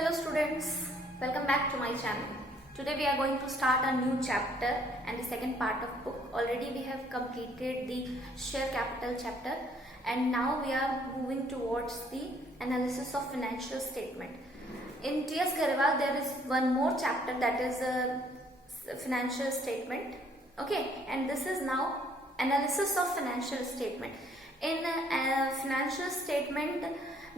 Hello students, welcome back to my channel. Today we are going to start a new chapter and the second part of book. Already we have completed the share capital chapter and now we are moving towards the analysis of financial statement. In T.S. Garewal there is one more chapter, that is a financial statement. Okay, and this is now analysis of financial statement. In a financial statement,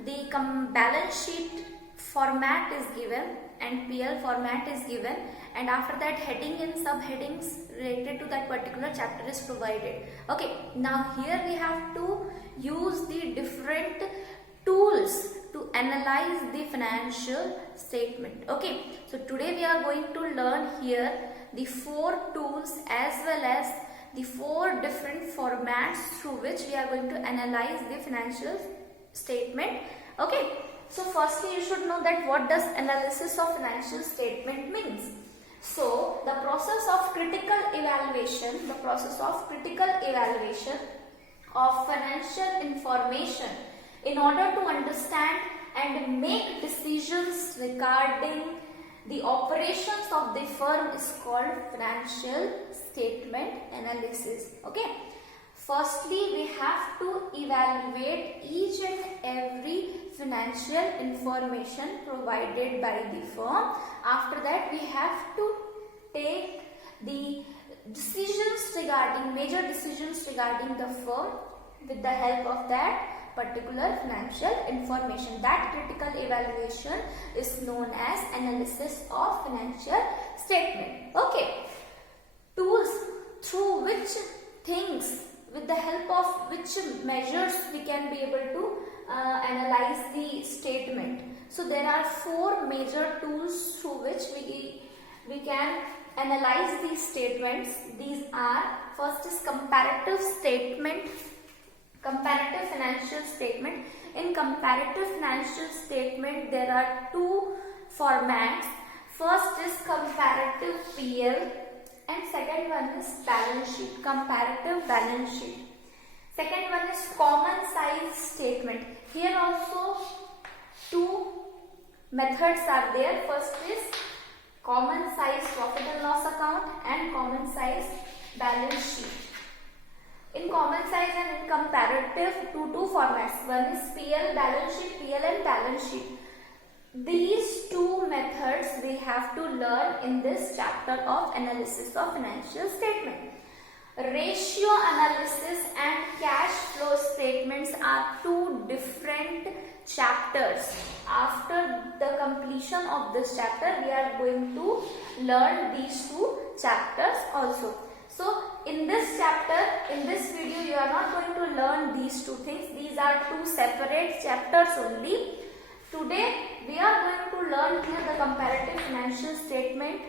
the balance sheet format is given and PL format is given, and after that heading and subheadings related to that particular chapter is provided. Okay, now here we have to use the different tools to analyze the financial statement. Okay, so today we are going to learn here the 4 tools as well as the 4 different formats through which we are going to analyze the financial statement. Okay, so firstly you should know that what does analysis of financial statement means. So the process of critical evaluation of financial information in order to understand and make decisions regarding the operations of the firm is called financial statement analysis. Okay, firstly we have to evaluate each and every financial information provided by the firm. After that we have to take the major decisions regarding the firm with the help of that particular financial information. That critical evaluation is known as analysis of financial statement. Okay, tools through which things, with the help of which measures we can be able to analyze the statement. So there are 4 major tools through which we can analyze these statements. These are, first is comparative financial statement. In comparative financial statement there are 2 formats. First is comparative PL and second one is balance sheet, comparative balance sheet. Second one is common size statement. Here also 2 methods are there. First is common size profit and loss account and common size balance sheet. In common size and in comparative, 2 formats. One is PL balance sheet, PL and balance sheet. These 2 methods we have to learn in this chapter of analysis of financial statement. Ratio analysis and cash flow statements are 2 different chapters. After the completion of this chapter, we are going to learn these 2 chapters also. So in this chapter, in this video, you are not going to learn these 2 things. These are 2 separate chapters only. Today we are going to learn here the comparative financial statement,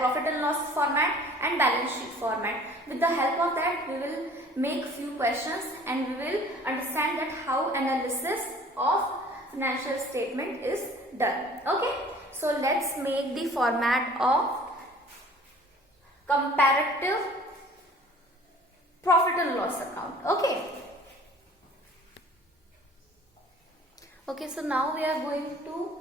profit and loss format and balance sheet format. With the help of that we will make few questions and we will understand that how analysis of financial statement is done. Okay, so let's make the format of comparative profit and loss account. Okay, so now we are going to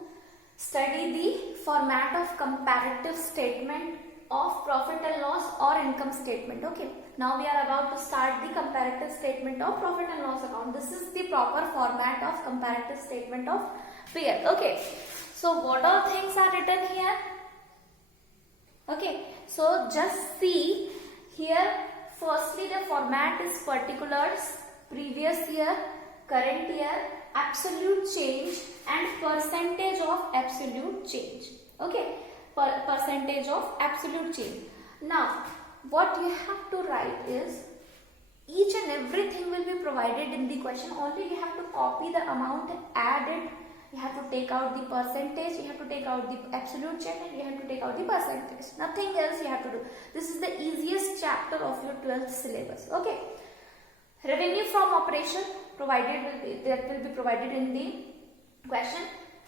study the format of comparative statement of profit and loss or income statement. Okay, now we are about to start the comparative statement of profit and loss account. This is the proper format of comparative statement of PL. Okay, so what all things are written here? Okay, so just see here. Firstly, the format is particulars, previous year, current year, absolute change and percentage of absolute change. Okay, percentage of absolute change. Now what you have to write is each and everything will be provided in the question. Only you have to copy the amount, add it, you have to take out the percentage, you have to take out the absolute change and you have to take out the percentage. Nothing else you have to do. This is the easiest chapter of your 12th syllabus. Okay, revenue from operation that will be provided in the question.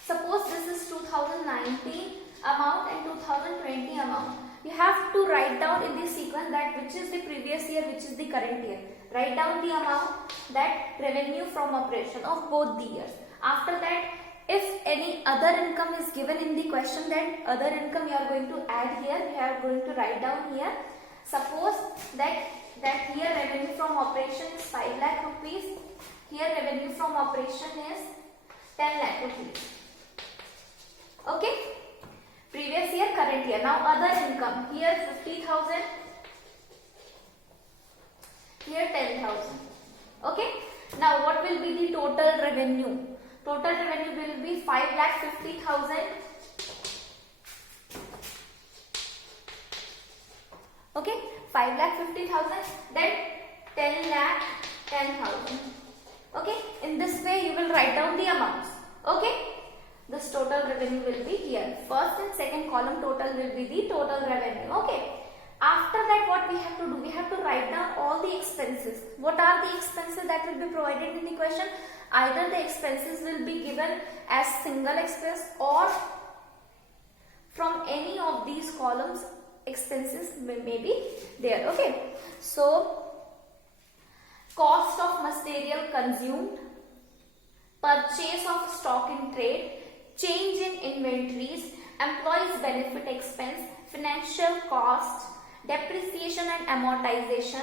Suppose this is 2019 amount and 2020 amount. You have to write down in the sequence that which is the previous year, which is the current year. Write down the amount, that revenue from operation of both the years. After that if any other income is given in the question, then other income you are going to add here, you are going to write down here. Suppose that here revenue from operation is 5 lakh rupees, here revenue from operation is 10 lakh rupees. Okay, previous year, current year. Now other income, here 50,000, here 10,000. Okay, now what will be the total revenue? Total revenue will be 5,50,000. Okay, 5,50,000, then 10,10,000. Okay, in this way you will write down the amounts. Okay, this total revenue will be here. First and second column total will be the total revenue. Okay. After that, what we have to do? We have to write down all the expenses. What are the expenses that will be provided in the question? Either the expenses will be given as single expense, or from any of these columns expenses may be there. Okay. So, cost of material consumed, purchase of stock in trade, change in inventories, employees benefit expense, financial cost, depreciation and amortization,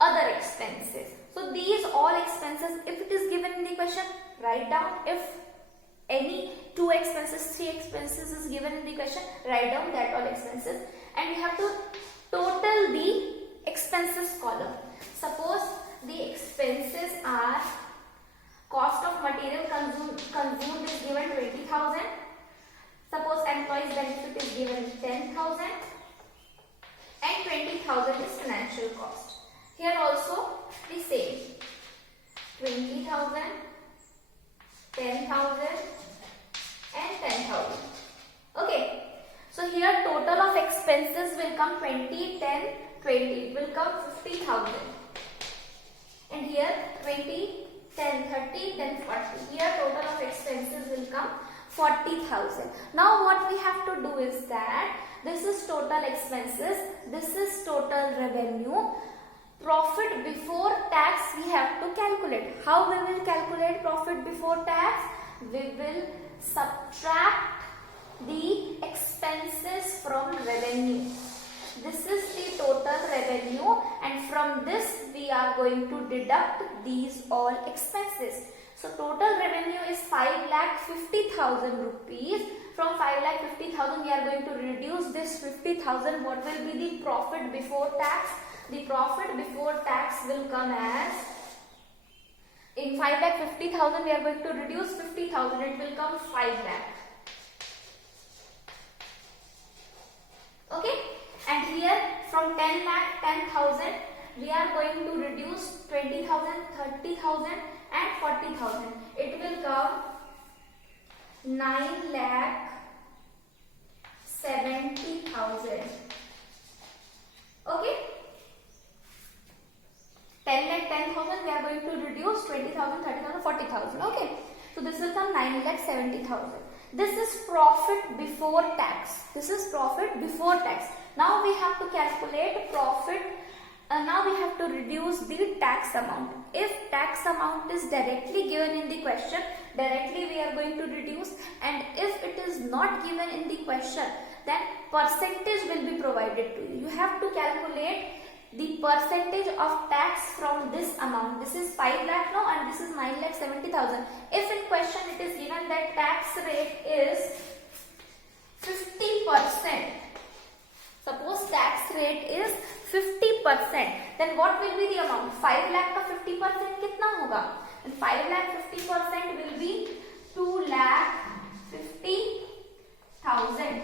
other expenses. So these all expenses, if it is given in the question, write down. If any 2 expenses, 3 expenses is given in the question, write down that all expenses, and you have to total the expenses column. Suppose the expenses are cost of material consumed is given 20,000. Suppose employees benefit is given 10,000. And 20,000 is financial cost. Here also the same. 20,000, 10,000 and 10,000. Okay. So here total of expenses will come 20, 10, 20. It will come 50,000. And here 20, 10, 30, 10, 40. Here total of expenses will come 40,000. Now what we have to do is that this is total expenses, this is total revenue. Profit before tax we have to calculate. How we will calculate profit before tax? We will subtract the expenses from revenue. This is the total revenue, and from this we are going to deduct these all expenses. So total revenue is 5,50,000 rupees. From 5,50,000 we are going to reduce this 50,000. What will be the profit before tax? The profit before tax will come as, in 5,50,000 we are going to reduce 50,000. It will come 5 lakh. Okay. And here from 10 lakh, 10,000 we are going to reduce 20,000, 30,000 and 40,000. It will come 9 lakh 70,000. Okay. 10 lakh 10,000 we are going to reduce 20,000, 30,000, 40,000. Okay. So this will come 9 lakh 70,000. This is profit before tax. This is profit before tax. Now we have to calculate profit. Now we have to reduce the tax amount. If tax amount is directly given in the question, directly we are going to reduce, and if it is not given in the question, then percentage will be provided to you. You have to calculate the percentage of tax from this amount. This is 5 lakh now and this is 9 lakh 70,000. If in question it is given that tax rate is 50%, suppose tax rate is 50%, then what will be the amount? 5 lakh का 50% कितना होगा? And 5 lakh 50% will be 2 lakh 50,000.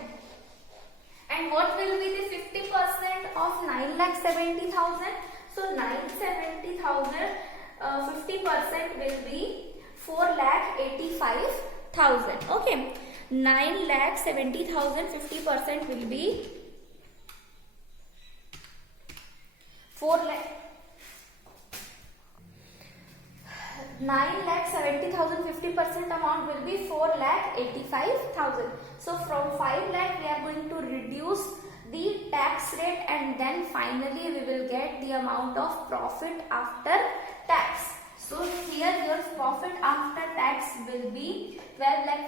And what will be the 50% of 9 lakh 70,000? So 970,000, 50% will be 4 lakh 85,000. Okay. 9 lakh 70,000, 50% will be 4 lakh. 9 lakh 70,000, 50% amount will be 4 lakh 85,000. So from 5 lakh we are going to reduce the tax rate, and then finally we will get the amount of profit after tax. So here your profit after tax will be 12 lakh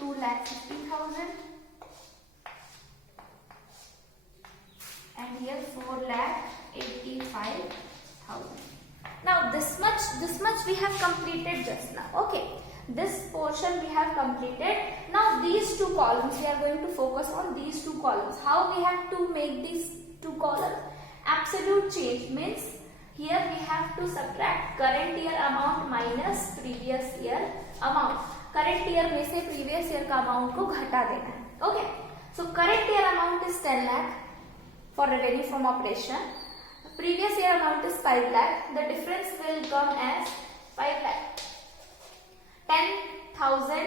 2,50,000 and here 4,85,000. Now this much we have completed just now. Okay, this portion we have completed. Now these two columns we are going to focus on these two columns. How we have to make these two columns? Absolute change means here we have to subtract current year amount minus previous year amount. Current year में से previous year का amount को घटा देना है. Okay, so current year amount is 10 lakh for revenue from operation. Previous year amount is 5 lakh. The difference will come as 5 lakh. 10,000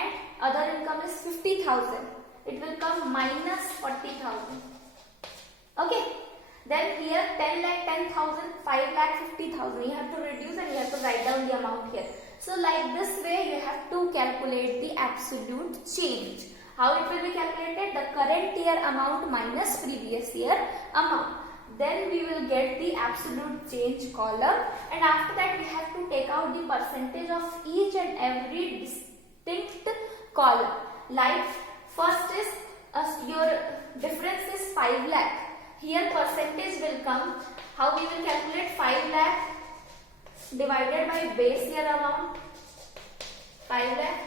and other income is 50,000. It will come minus 40,000. Okay. Then here 10 lakh 10,000, 5 lakh 50,000. You have to reduce and you have to write down the amount here. So like this way you have to calculate the absolute change. How it will be calculated? The current year amount minus previous year amount. Then we will get the absolute change column, and after that we have to take out the percentage of each and every distinct column. Like first is your difference is 5 lakh. Here percentage will come. How we will calculate? 5 lakh divided by base year amount, 5 lakh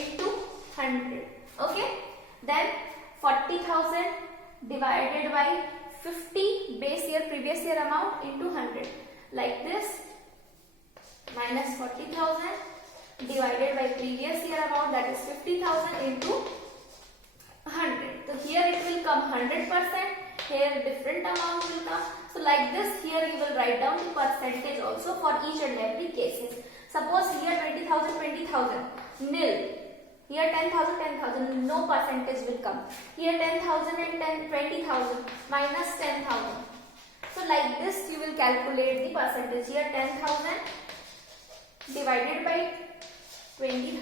into 100. Okay. Then 40,000 divided by 50 base year previous year amount into 100. Like this. Minus 40,000 divided by previous year amount, that is 50,000 into 100. So here it will come 100%. Here different amount will come. So like this, here you will write down the percentage also for each and every cases. Suppose here 20,000, 20,000, nil. Here 10,000, 10,000, no percentage will come. Here 10,000 and 20,000, minus 10,000. So like this you will calculate the percentage. Here 10,000 divided by 20,000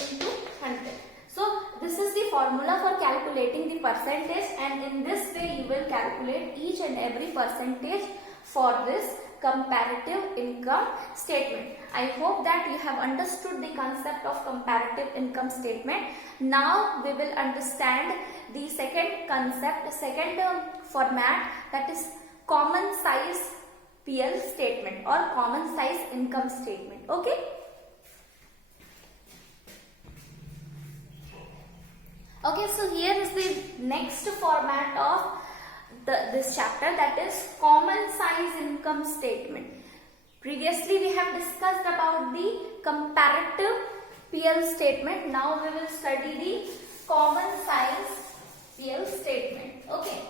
into 100. So this is the formula for calculating the percentage, and in this way you will calculate each and every percentage for this comparative income statement. I hope that you have understood the concept of comparative income statement. Now we will understand the second concept, second format, that is common size PL statement or common size income statement. Okay. Okay, so here is the next format of this chapter, that is common size income statement. Previously we have discussed about the comparative PL statement. Now we will study the common size PL statement. Okay.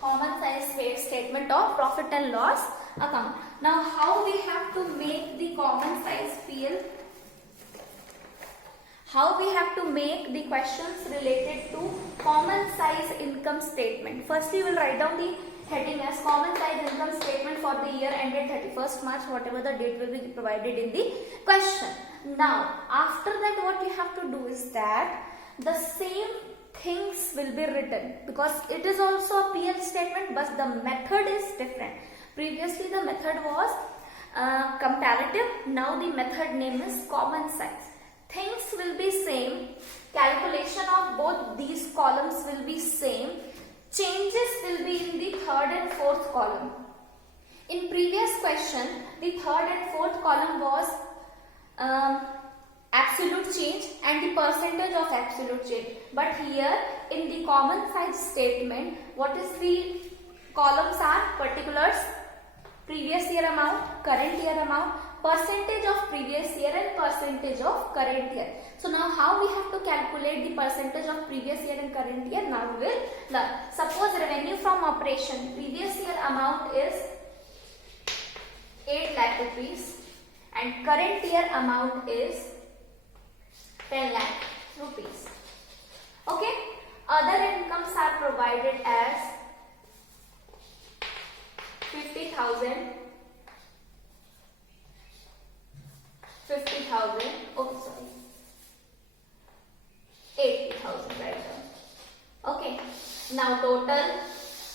Common size statement of profit and loss account. Now how we have to make the common size PL? How we have to make the questions related to common size income statement? Firstly, you will write down the heading as common size income statement for the year ended 31st March, whatever the date will be provided in the question. Now, after that what you have to do is that the same things will be written, because it is also a PL statement, but the method is different. Previously the method was comparative. Now the method name is common size. Things will be same. Calculation of both these columns will be same. Changes will be in the third and fourth column. In previous question, the third and fourth column was absolute change and the percentage of absolute change. But here in the common size statement, what is the columns are? Particulars, previous year amount, current year amount, percentage of previous year and percentage of current year. So now how we have to calculate the percentage of previous year and current year? Now we will learn. Suppose revenue from operation, previous year amount is 8 lakh rupees and current year amount is 10 lakh rupees. Okay. Other incomes are provided as 50,000, 50,000, oh sorry, Okay, now total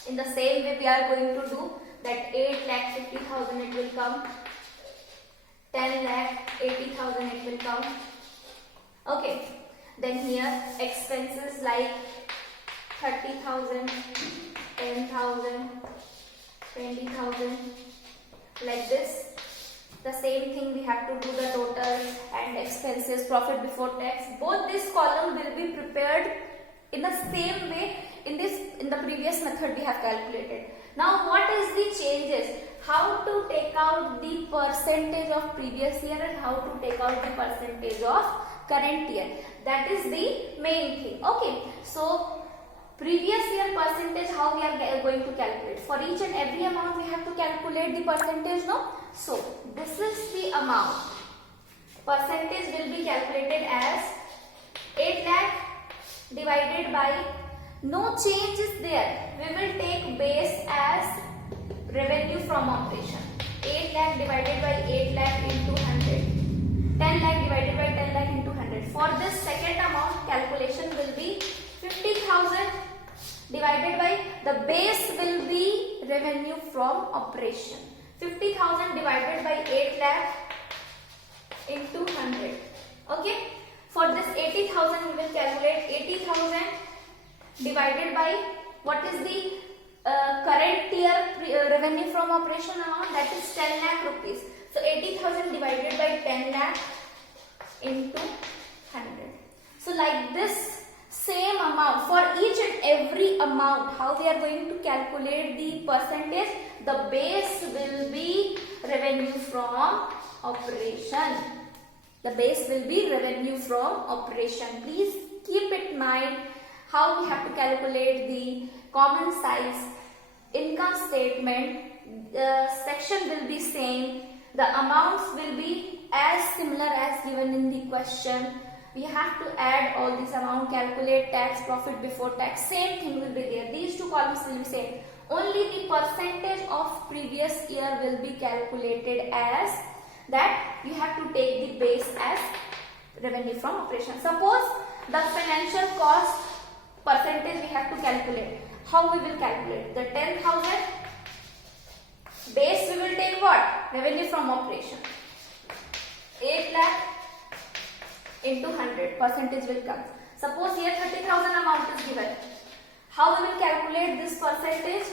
in the same way we are going to do that. 8,50,000 it will come, 10,80,000 it will come. Okay, then here expenses like 30,000, 10,000, 20,000, like this. The same thing we have to do the total and expenses, profit before tax. Both this column will be prepared in the same way in the previous method we have calculated. Now what is the changes? How to take out the percentage of previous year and how to take out the percentage of current year. That is the main thing. Okay, so previous year percentage, how we are going to calculate? For each and every amount we have to calculate the percentage, no? So this is the amount. Percentage will be calculated as 8 lakh divided by, no change is there. We will take base as revenue from operation. 8 lakh divided by 8 lakh into 100. 10 lakh divided by 10 lakh into 100. For this second amount, calculation will be 50,000 divided by, the base will be revenue from operation. 50,000 divided by 8 lakh into 100. Okay. For this 80,000 we will calculate 80,000 divided by, what is the current year revenue from operation amount, that is 10 lakh rupees. So 80,000 divided by 10 lakh into 100. So like this, same amount for each and every amount, how we are going to calculate the percentage? The base will be revenue from operation. The base will be revenue from operation. Please keep it in mind how we have to calculate the common size income statement. The section will be same. The amounts will be as similar as given in the question. We have to add all this amount, calculate tax, profit before tax. Same thing will be there. These two columns will be same. Only the percentage of previous year will be calculated as that. You have to take the base as revenue from operation. Suppose the financial cost percentage we have to calculate. How we will calculate? The 10,000 base we will take what? Revenue from operation. 8 lakh into 100 percentage will come. Suppose here 30,000 amount is given. How we will calculate this percentage?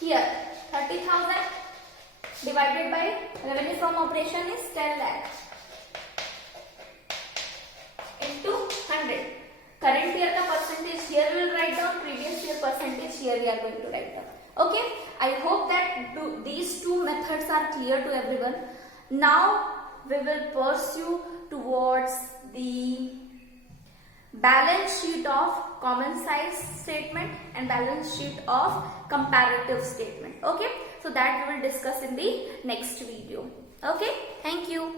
Here 30,000 divided by revenue from operation is 10 lakh into 100. Current year ka percentage here we will write down, previous year percentage here we are going to write down. Okay, I hope that these two methods are clear to everyone. Now we will pursue towards the balance sheet of common size statement and balance sheet of comparative statement. Okay, so that we will discuss in the next video. Okay, thank you.